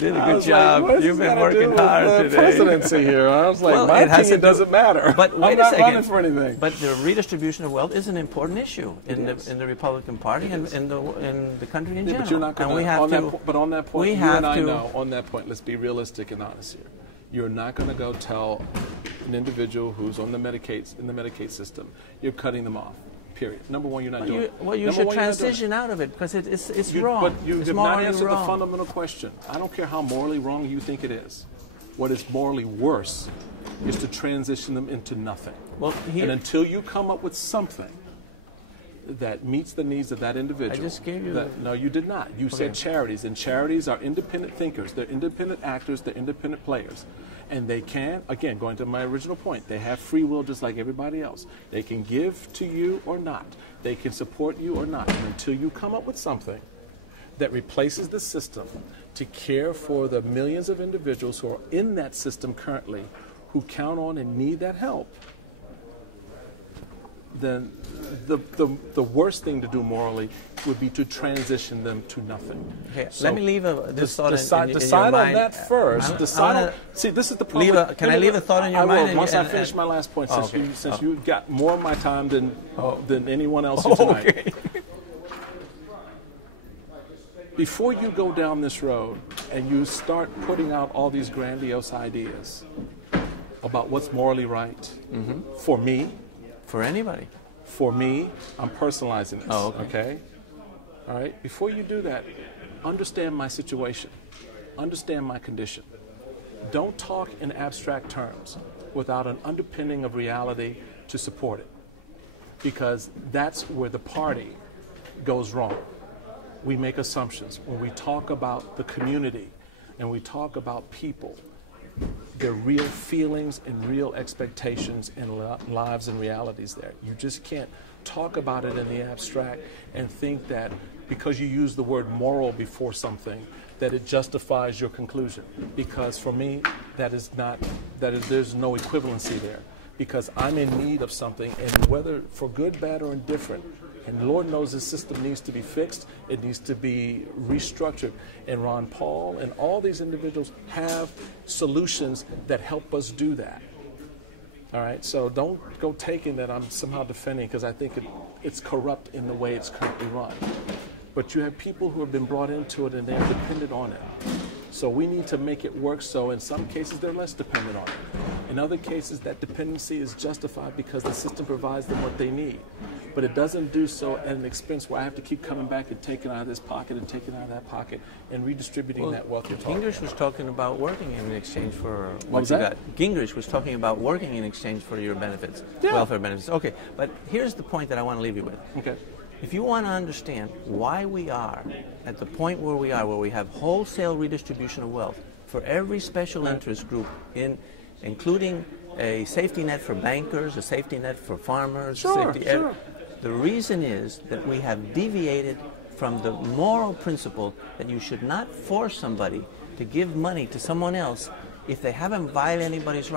did a good job. Like, You've been working hard today. Presidency here. I was like, well, my opinion doesn't matter. But wait I'm not a second. running for anything. But the redistribution of wealth is an important issue in the Republican Party and in the country in general. But you're not going to. But on that point, you and I know. On that point, let's be realistic and honest here. You're not going to go tell an individual who's on the Medicaid system, you're cutting them off. Period. Number one, you're not doing it. Well, you should transition out of it because it's wrong. But you have not answered the fundamental question. I don't care how morally wrong you think it is. What is morally worse is to transition them into nothing. Well, and until you come up with something that meets the needs of that individual. I just gave you No, you did not. You said charities, and charities are independent thinkers. They're independent actors. They're independent players. And they can, again, going to my original point, they have free will just like everybody else. They can give to you or not. They can support you or not. And until you come up with something that replaces the system to care for the millions of individuals who are in that system currently who count on and need that help, then the worst thing to do morally would be to transition them to nothing. Okay, so let me leave this thought decide in your mind. On that first. See, this is the problem. Can I leave a thought in your mind? Once I finish my last point, since you got more of my time than anyone else here tonight. Okay. Before you go down this road and you start putting out all these grandiose ideas about what's morally right, for me, for anybody. For me, I'm personalizing this. Oh, okay. All right. Before you do that, understand my situation. Understand my condition. Don't talk in abstract terms without an underpinning of reality to support it. Because that's where the party goes wrong. We make assumptions. When we talk about the community and we talk about people, there are real feelings and real expectations and lives and realities there. You just can't talk about it in the abstract and think that because you use the word moral before something that it justifies your conclusion. Because for me, there's no equivalency there. Because I'm in need of something, and whether for good, bad, or indifferent, and Lord knows this system needs to be fixed, it needs to be restructured. And Ron Paul and all these individuals have solutions that help us do that. All right, so don't go taking that I'm somehow defending, because I think it's corrupt in the way it's currently run. But you have people who have been brought into it and they're dependent on it. So we need to make it work so in some cases they're less dependent on it. In other cases, that dependency is justified because the system provides them what they need. But it doesn't do so at an expense where I have to keep coming back and taking out of this pocket and taking out of that pocket and redistributing that wealth you're talking about. Gingrich was talking about working in exchange for what you got. Gingrich was talking about working in exchange for your benefits, welfare benefits. Okay, but here's the point that I want to leave you with. Okay. If you want to understand why we are at the point where we are, where we have wholesale redistribution of wealth for every special interest group, including a safety net for bankers, a safety net for farmers, the reason is that we have deviated from the moral principle that you should not force somebody to give money to someone else if they haven't violated anybody's rights.